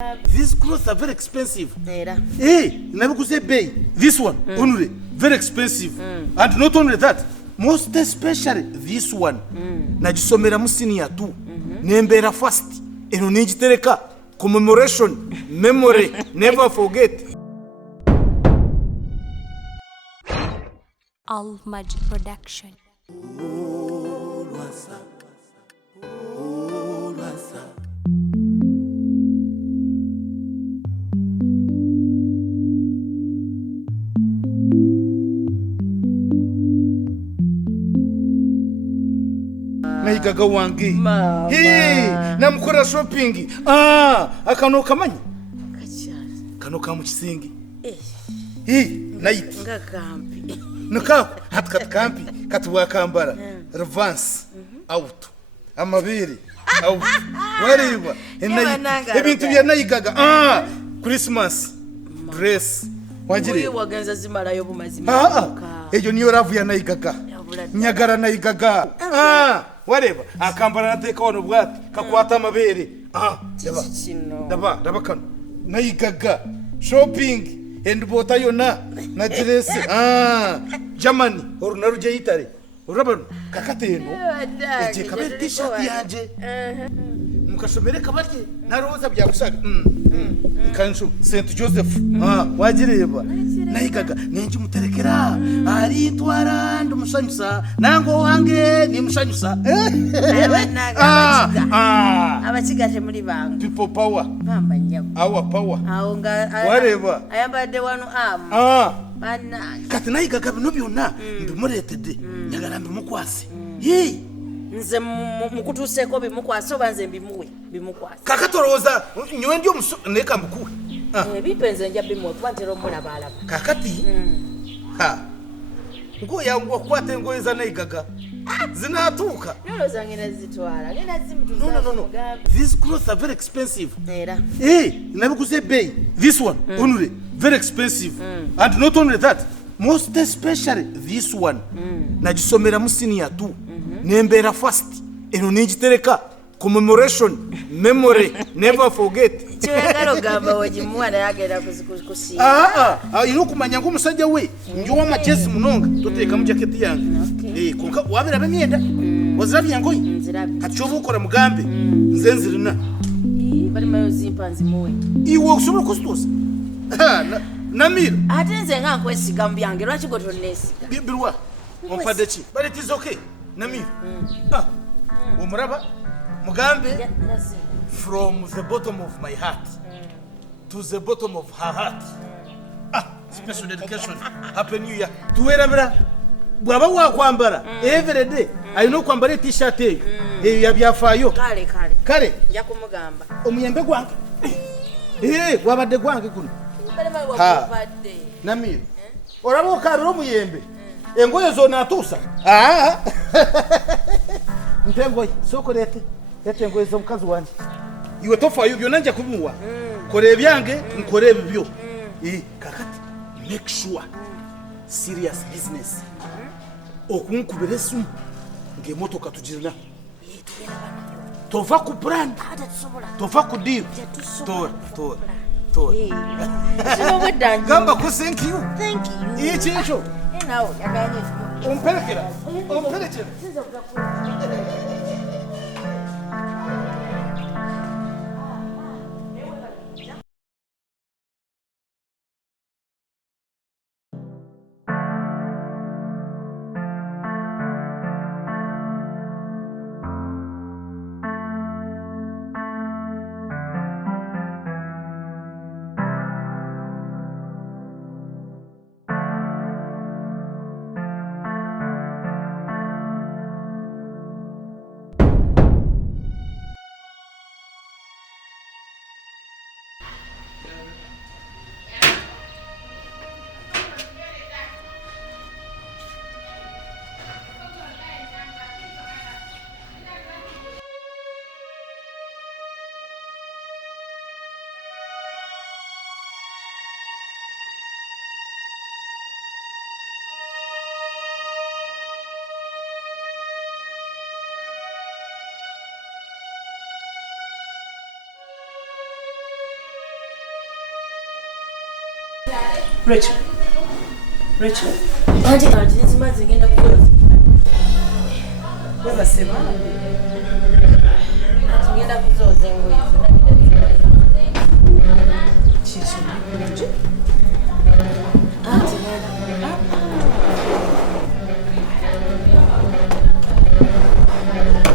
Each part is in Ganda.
These clothes are very expensive. Nabikuze bay. This one, only very expensive. And not only that, most especially this one. Najisomera mu senior 2. Nembera first. Eno nigitereka commemoration, memory, never forget. ALMAGIC production. Naigaga wange. Namukora shopping. Akano kamanyi. Kano kamu kisingi. Night. Ngakampi. Nukaku hatkat kampi katwa kambara. Reverse out. Amabiri out. Wariwa. Ebintu bya naigaga. Christmas dress. Wajiri. Uyu waganza zimara yo bumazima. Ejo niyo ravu ya naigaga. Nyagara naigaga. Whatever. Akambara nateka wano bwati kakwata amabere. Daba kano. Naigaga. Shopping and bota yona na dress. Germany or naruje Italy. Urabano kakateno. Eje kabere t-shirt yanje. Mukashomere kabati naroza bya gusaga. Kansho St Joseph. Wajireba. Naigaga nenji muterekera ari twara ndumushanyusa nango wange ni mushanyusa abakigaje muri banga people power bamba nyabo our power aonga wareba ayambade wanu bana kati naigaga bino byonna ndimuretede nyagala mbimukwase nze mukutuseko bimukwase obanze bimukwase kakatoroza nywe ndio neka mkuwe bipenze nja bimuwe kwantero mulaba alaba kakati ngo yangu kwate ngo eza naigaga zinatuka nolo zangena zitwala ngena zimtuza no these clothes are very expensive nabikuze bay this one only very expensive and not only that most especially this one najisomera mu senior 2 nembera first eno nigitereka commemoration, memory, never forget. Chiwekalo gamba wajimuwa na yagera kuzikusi. Ino kumanya ngo musajja we njuwa machezi munonga toteka mu jacket yange. Konka wabira bemyenda. Wazirabi yangoyi. Nzirabi. Katichovu ukora mugambe nzenzirina. Bali mayo zimpanzi muwe. Iwo kusobola kustosa. Namiiro. Atenze nga kwesiga mbyange lwaki gotonesiga. Birwa. Ompadechi. But it is okay. Namiiro. Umuraba Mugambe, from the bottom of my heart to the bottom of her heart. Special dedication. Happy New Year. Tuwerabira bwaba wakwambara every day. Ayino kwambara t-shirt eyo yabyafayo. Kale. Yakumugamba. Omuyembe gwange. Wabadde gwange kuno. Namiiro. Orabo kabiro omuyembe. Engoye zona atusa. Ntengoye sokolete. Yete ngoye zo mukazi wanje. Iwe tofa yubyo nanje kubimuwa. Kore byange nkore bibyo. Kakati make sure serious business. Okunkubere sumu nge motoka tujirina. Tova ku brand. Tova ku deal. Tora. Gamba ku thank you. Thank you. Ichicho. Nao yakanye. Umpelekera. Racheal. Racheal. Anti nzimaze ngenda kukola. Baba sema. Anti ngenda kuzoza engoye zonna. Chicho. Anti ngenda.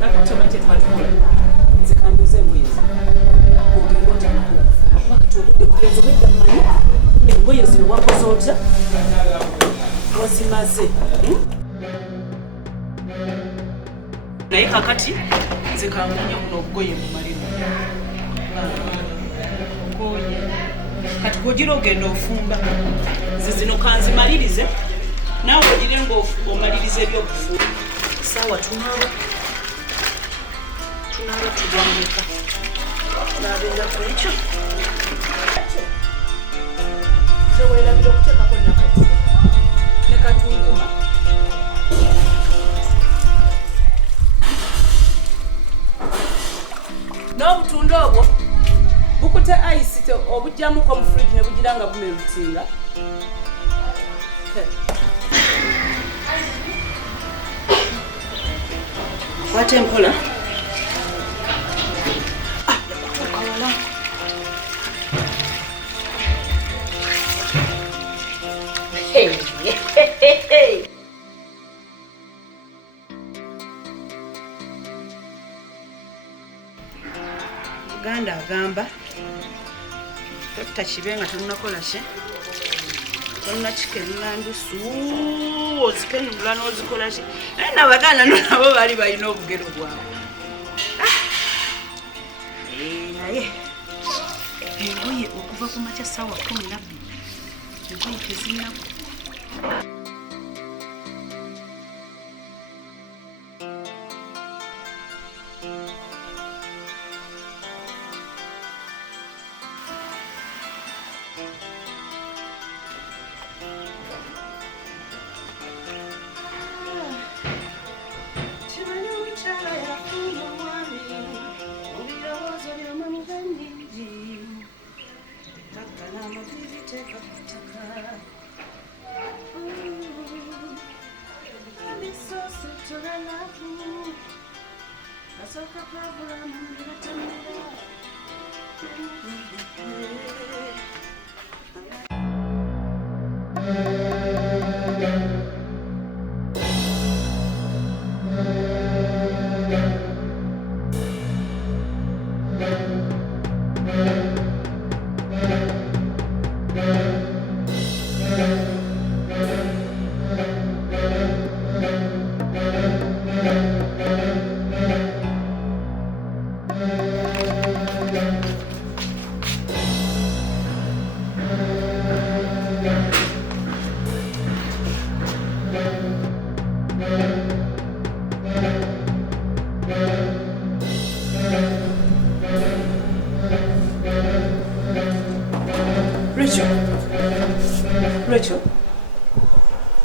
Nakutomate matula. Nze kandoze engoye. Ogenda mukulu. Wakati kulezo bidda mmanyi. Engoye zino wakoze otya? Wazimaze. Naye kakati nze kangunya buno obugoye mumalemu. Ogoye. Kati gwogira ogenda ofumba. Nze zino kanzimalirize. Naawe ogire ng'omaliriza ebyokufumba. Saawa tunaaba tugwambeka. Nabeera ku ekyo. Teweerabira okuteekako nakati. Ne katunguma. N'obutunda obwo bukute ice obujjamuko mu fridge ne bugira nga bumerutinga. Kwate mpola. Yakutuukawala. Uganda agamba totakibe nga temunakola ki tolina kikenula ndusu ozikenula n'ozikola ki naye n'Abaganda nabo baali balina obugero bwabwe naye engoye okuva ku makya ssaawa 12 engoye tezinnaku.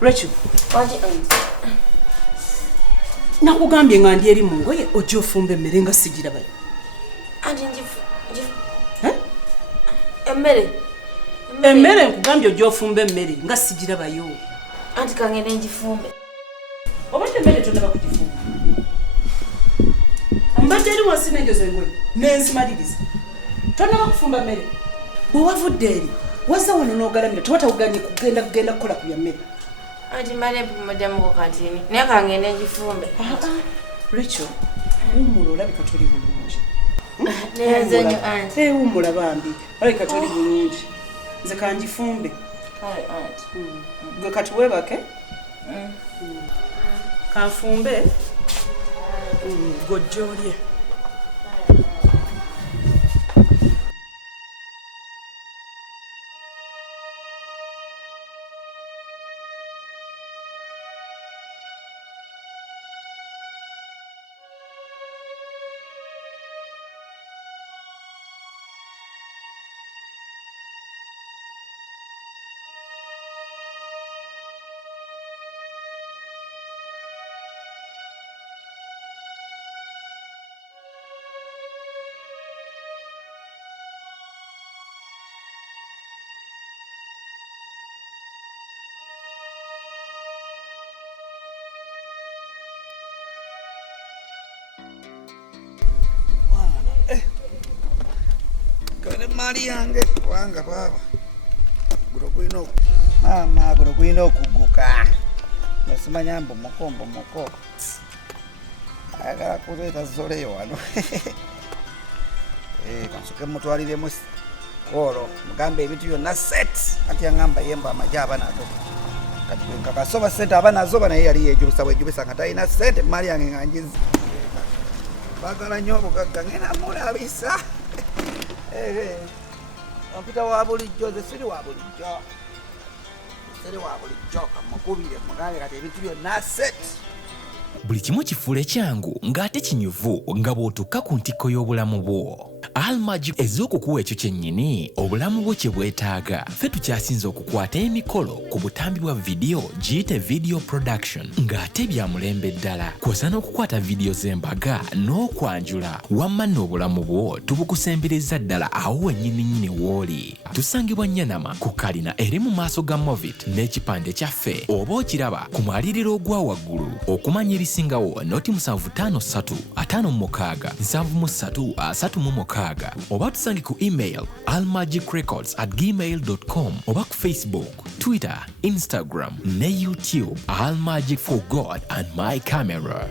Racheal. Nakugambye nga ndi eri mu ngoye ojja ofumba emmere nga sigirabayo. Anti emmere nkugambye ojja ofumba emmere nga sigirabayo. Anti kangende njifumbe. Obadde emmere tonnaba kugifumba. Mbadde eri wansi n'enjozo engoye n'enzimaliriza. Tonnaba kufumba mmere. Bwe wavudde eri wazza wano n'ogalamira tewatawuganye kugenda kukola ku bya mmere. Anti male muddamuko kantini naye kangende njifumbe. Racheal, wummula olabika toli bulungi. Neyanze nnyo anti. Wummula bambi olabika toli bulungi. Nze kanjifumbe. Anti. Gwe kati weebake. Kanfumbe. Gojja olye. ne mali yange wanga baba guno mama guno okuguka nasimanya mbo moko ayagala kuleta zoleyo wano kansuke mutwaliremu olo mugambe ebintu byonna set ati yangamba yemba amajaba nazo kakasoba sente abanazo naye yali yejubusa bwejubisa nga talina sente mali yange nga njizi bagala nnyo obugagga ngena mulabisa ompita wa bulijjo ze siri wa bulijjo kamukubire mugambe kati ebintu byonna set buli kimu kifuule kyangu ng'ate kinyuvu nga bw'otukka ku ntikko y'obulamu bwo. ALMAGIC ez'okukuwa ekyo kyennyini obulamu bwo kye bwetaaga. Ffe tukyasinze okukwata emikolo ku butambi bwa vidiyo giyite video production ng'ate bya mulembe ddala. Kw'osa n'okukwata vidiyo z'embaga n'okwanjula wamma n'obulamu bwo tubukusembereza ddala awo wennyininyini w'oli. Tusangibwa Nyanama ku kalina eri mu maaso ga Movit n'ekipande kyaffe oba okiraba ku mwaliriro ogwa waggulu. Okumanya ebisingawo noti 753 56 73 36 oba tusange ku email almagicrecords@gmail.com oba ku Facebook, Twitter, Instagram ne YouTube. ALMAGIC for God and my camera.